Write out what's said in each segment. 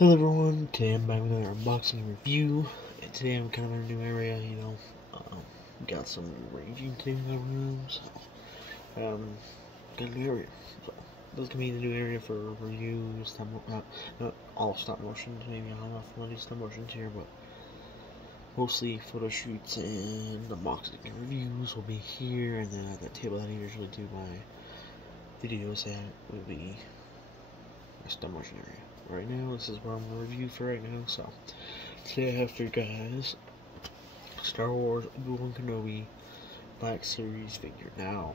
Hello everyone, today I'm back with another unboxing review, and today I'm kind of in a new area, we got some ranging things in the room, so, got a new area, so, this is going to be the new area for reviews, not all stop motions, maybe I don't know if I'm going to do stop motions here, but mostly photo shoots and unboxing and reviews will be here, and then at that table that I usually do my videos at will be my stop motion area. Right now, this is what I'm going to review for right now, so today I have for you guys Star Wars OBI-Wan Kenobi Black Series figure. Now,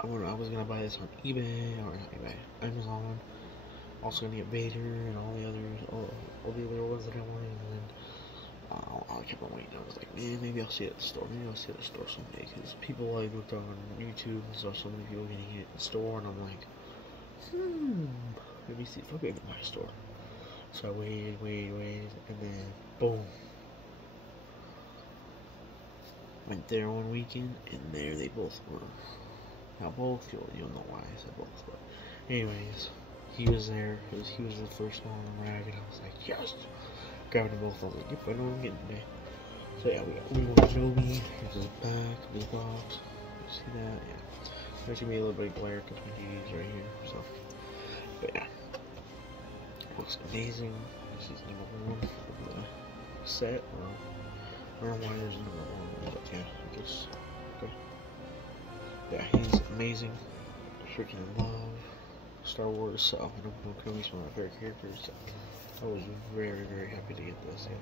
I was going to buy this on eBay, or not eBay, Amazon, also going to get Vader and all the other ones that I wanted, and then I kept on waiting. I was like, man, maybe I'll see it at the store, someday, because people like looked on YouTube and saw so many people getting it in the store, and I'm like, let me see if I'll get it in my store. So I waited, and then boom. Went there one weekend, and there they both were. Not both, you'll know why I said both, but anyways, he was there. He was the first one on the rack, and I was like, yes! Grabbing them both, I was like, yep, I know what I'm getting today. So yeah, we got OBI-Wan Kenobi. Here's his back, his box. You see that? Yeah. There's gonna be a little bit of glare because my TV's right here, so. But yeah, looks amazing. This is number one of the set. I don't know why there's number one, but yeah, I guess. Okay. Yeah, he's amazing. Freaking love Star Wars, so I know Kenobi's one of my favorite characters. So I was very, very happy to get this. Yeah,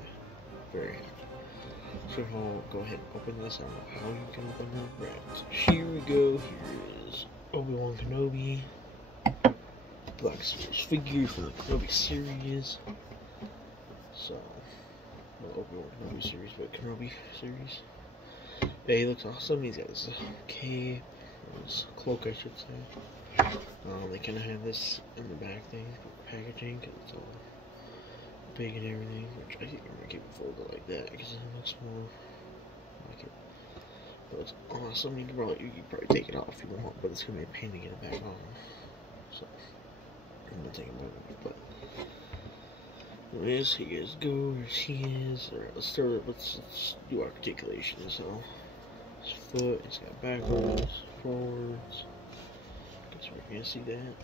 very happy. So I'll go ahead and open this. I don't know how you can open that. Right. So here we go. Here is OBI-Wan Kenobi. Black Series figure for the Kenobi series. So, not Obi-Wan Kenobi series, but Kenobi series. Yeah, he looks awesome. He's got his cape, his cloak, I should say. They kind of have this in the back thing, packaging, because it's all big and everything, which I think I'm going to keep it folded like that, because it looks more like it. But it's awesome. You can probably take it off if you want, but it's going to be a pain to get it back on. So, I'm gonna take a moment, but anyways, here you guys go. Here he is. Alright, let's do articulation. So his foot, he's got backwards, forwards. Guess we're gonna see that.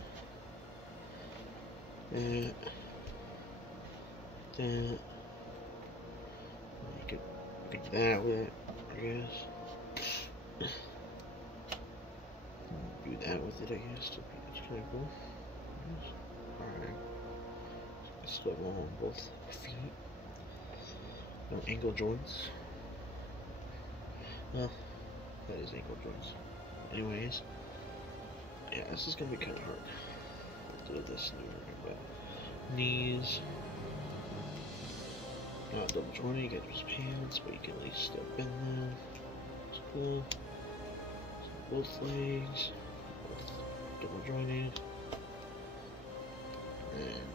That. You could do that with it, I guess. Do that with it, I guess. It's kind of cool. Alright. Still on both feet. No ankle joints. Well, that is ankle joints. Anyways. Yeah, this is gonna be kind of hard to do this new, but knees. Not double jointed, you got those pants, but you can at least step in them. It's cool. So both legs. Both double jointed. And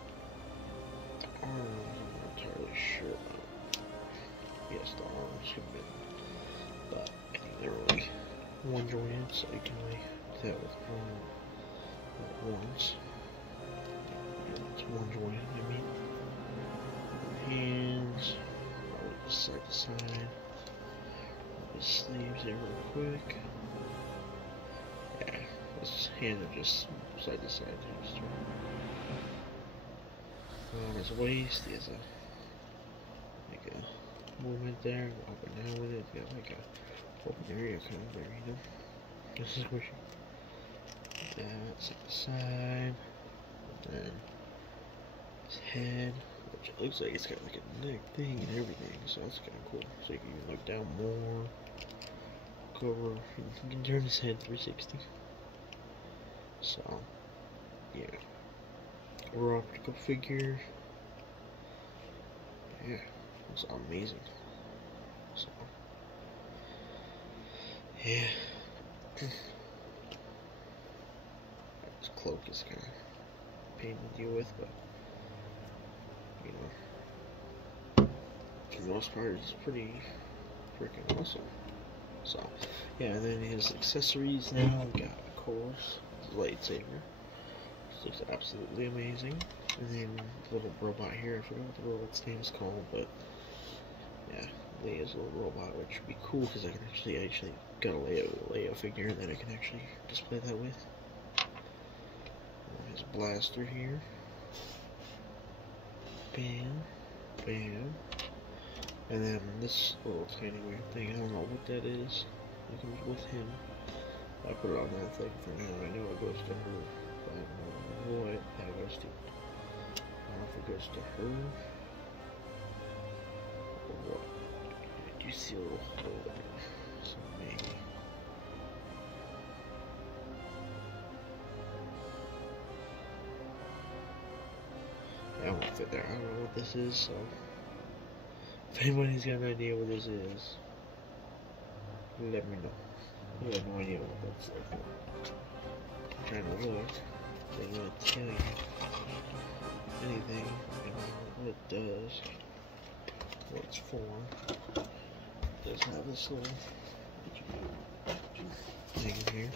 the arms, I'm not entirely sure about. Yes, the arms have been, but I think they're really one jointed, so you can really do that with one at once. It's one jointed, I mean. Hands, side to side. His sleeves there real quick. Yeah, his hands are just side to side. On his waist, he has like a movement there, up and down with it. He's got like a open area kind of there, you know. This is squishy. That side to side. And then his head, which it looks like it's got like a neck thing and everything, so that's kind of cool. So you can even look down more, go over, you can turn his head 360. So, yeah. Raw optical figure. Yeah, it's amazing. So, yeah. This cloak is kind of a pain to deal with, but you know, for the most part, it's pretty freaking awesome. So, yeah, and then his accessories now, we got, of course, his lightsaber. This looks absolutely amazing. And then the little robot here, I forgot what the robot's name is called, but yeah, Leia's little robot, which would be cool because I can actually got a Leia figure that I can actually display that with. There's a blaster here. Bam, bam. And then this little tiny weird thing, I don't know what that is. It comes with him. I put it on that thing for now. I know it goes to her, but I don't know what that goes to. I don't know if it goes to her or what. I do see a little hole there, so maybe. That won't fit there. I don't know what this is, so if anybody's got an idea what this is, let me know. I have no idea what that's like. I'm trying to look. They don't tell you anything about what it does, what it's for. It does have this little thing in here.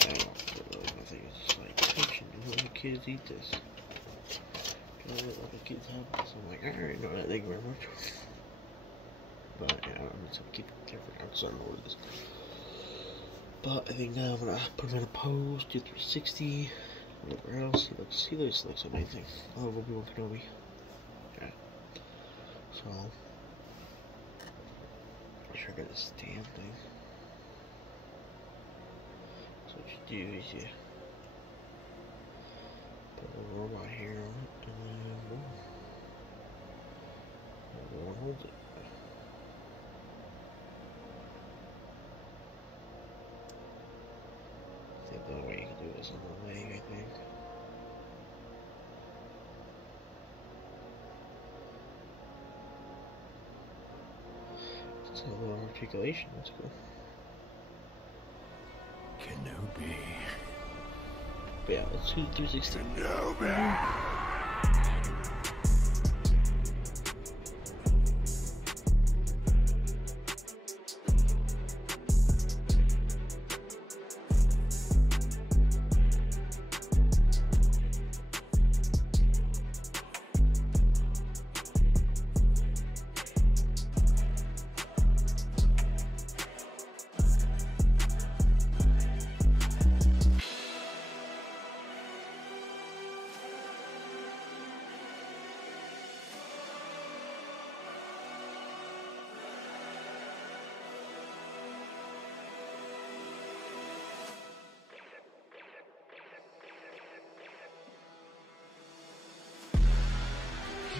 I don't really know. I think it's just like attention. You let the kids eat this. I don't let the kids have this. I'm like, I already know that. Thank you very much. But yeah, I'm just gonna keep it careful because I don't know what it is. But I think now I'm gonna put him in a pose, do 360, whatever else. He looks amazing. I love OBI-Wan Kenobi. Yeah. So I'm sure I got this damn thing. So what you do is you put a little robot here on it, and then boom. Everyone holds it. The only way you can do this on the leg, I think. It's a little articulation, that's cool. Kenobi. But yeah, let's do 360. Kenobi!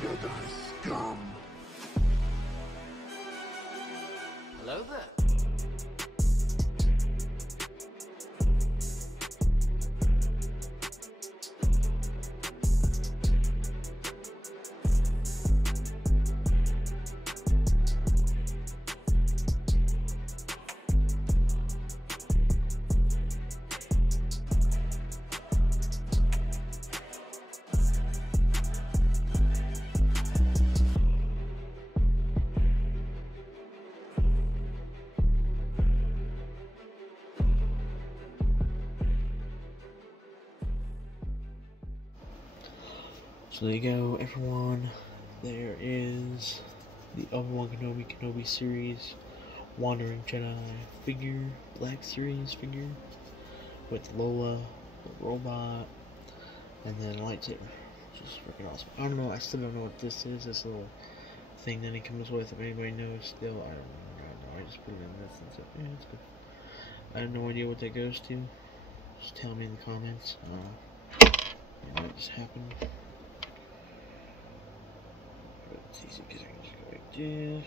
Jedi scum! Hello there. So there you go, everyone. There is the OBI-Wan Kenobi series Wandering Jedi figure, Black Series figure, with Lola, the robot, and then a lightsaber, which is freaking awesome. I don't know, I still don't know what this is, this little thing that he comes with. If anybody knows still, I don't know. I just put it in this and said, yeah, it's good. I have no idea what that goes to. Just tell me in the comments. What just happened. It's easy because I can just go like this.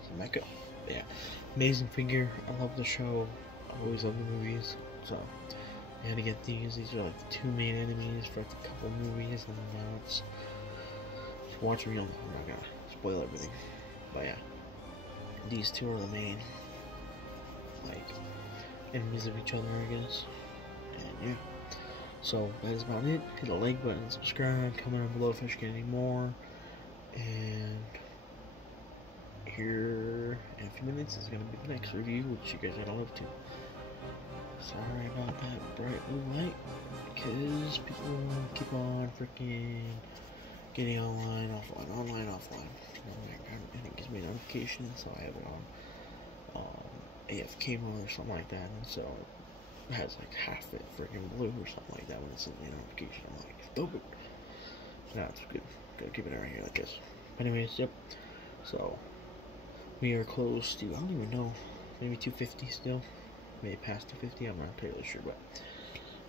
It's a mecha. Yeah. Amazing figure. I love the show. I always love the movies. So I had to get these. These are like the two main enemies for like a couple movies, and now it's just watch me. I'm not gonna spoil everything. But yeah. These two are the main like enemies of each other, I guess. And yeah. So that is about it. Hit the like button, subscribe, comment down below if I should get any more. And yeah, here in a few minutes is gonna be the next review, which you guys gotta live to. Sorry about that bright blue light, because people keep on freaking getting online, offline, online, offline. And it gives me a notification, so I have it on AFK mode or something like that, and so it has like half it freaking blue or something like that when it sends me a notification. I'm like, stupid. No, it's good. Gotta keep it right here like this. Anyways, yep. So we are close to, I don't even know, maybe 250 still. Maybe past 250, I'm not entirely sure, but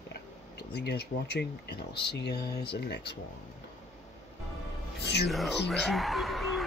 yeah. So thank you guys for watching, and I'll see you guys in the next one. Kenobi.